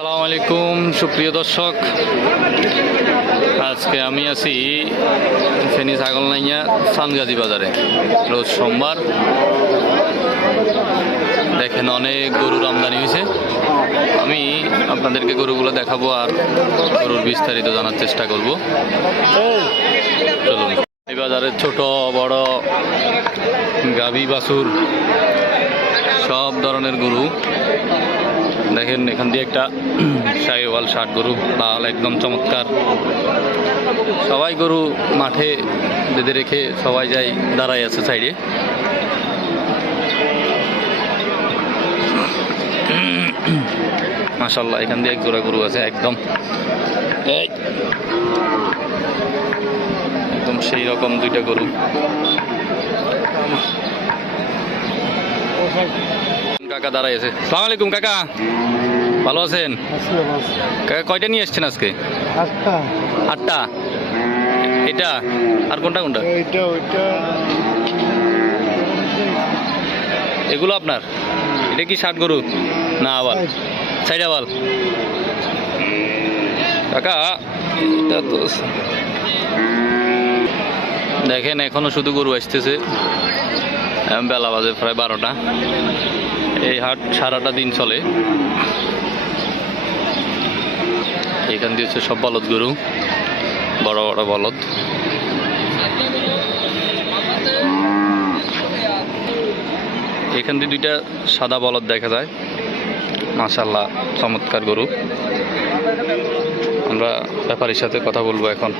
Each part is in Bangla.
আসসালামু আলাইকুম সুপ্রিয় দর্শক, আজকে আমি আছি ফেনী ছাগলনাইয়া সানগাজী বাজারে। রোজ সোমবার। দেখেন অনেক গরুর আমদানি হয়েছে। আমি আপনাদেরকে গরুগুলো দেখাবো আর গরুর বিস্তারিত জানার চেষ্টা করব। চলুন। এই বাজারে ছোট বড় গাভী বাছুর সব ধরনের গরু দেখেন। এখান দিয়ে একটা শাহিওয়াল ষাট গরু, লাল একদম চমৎকার। সবাই গরু মাঠে বেঁধে রেখে সবাই যাই দাঁড়াই আছে সাইডে। মাশাআল্লাহ, এখান দিয়ে এক জোড়া গরু আছে একদম একদম সেই রকম দুইটা গরু। কাকা দাঁড়াই আছে। সালাম আলাইকুম কাকা, ভালো আছেন? কাকা কয়টা নিয়ে এসছেন আজকে? আটটা। এটা আর কোনটা কোনটা? এগুলো আপনার? এটা কি ষাট গরু না আবার সাইড আবার? কাকা এটা তো দেখেন এখনো শুধু গরু আসতেছে। বেলা বাজে প্রায় 12টা। এই হাট সারাটা দিন চলে। এখান দিয়ে হচ্ছে সব বলদ গরু, বড় বড় বলদ। এখান দিয়ে দুইটা সাদা বলদ দেখা যায়। মাশাআল্লাহ, চমৎকার গরু। আমরা ব্যাপারীর সাথে কথা বলবো এখন।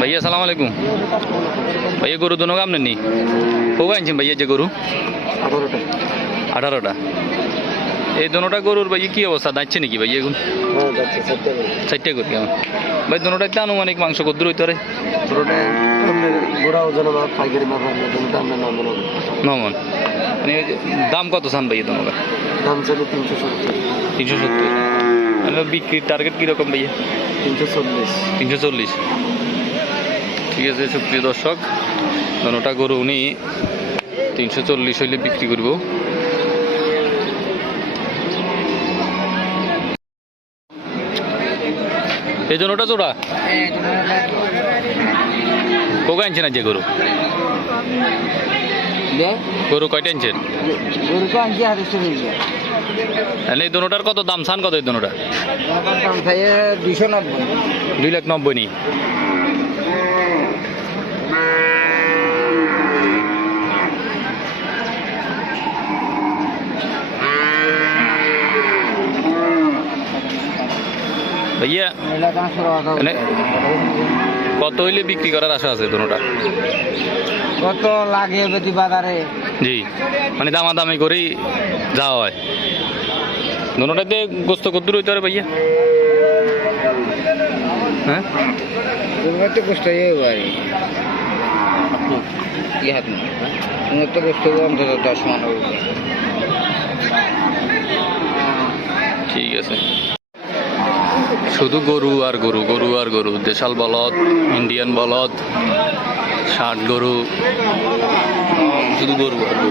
ভাইয়া সালাম আলাইকুম। ভাইয়া গরু দুনো কাম নেননি? কবে আনছেন ভাইয়া যে গরু? 18টা। এই দুটা গরুর ভাই কি অবস্থা, দাঁড়ছে নাকি ভাই? এখন 4টা গরু কেমন ভাই? দুটাতে আনুমানিক মাংস কদ্দুর হইতে পারে? নমন। মানে দাম কত চান ভাইয়া দুটা? দাম ছিল 370। বিক্রির টার্গেট কিরকম ভাইয়া? 340। ঠিক আছে সুপ্রিয় দর্শক, দুটা গরু উনি 340 হইলে বিক্রি করব। এই জন্যটা জোড়া কোকা আনছেন আজ? গরু গরু কয়টা আনছেন? এই দুটার কত দাম চান? কত এই দুটা? 290 নি? ভাইয়া কত হইলে বিক্রি করার আশা আছে দুটা? কত লাগে বাজারে? জি, মানে দামাদামি করেই যাওয়া হয়। দুটাতে গোস্ত কদ্দুর হইতে পারে ভাইয়া? হ্যাঁ, গোস্ত গোস্ত অন্তত 10 মান। ঠিক আছে। শুধু গরু আর গরু, গরু আর গরু। দেশাল বলদ, ইন্ডিয়ান বলদ, ষাট গরু, শুধু গরু আর গরু।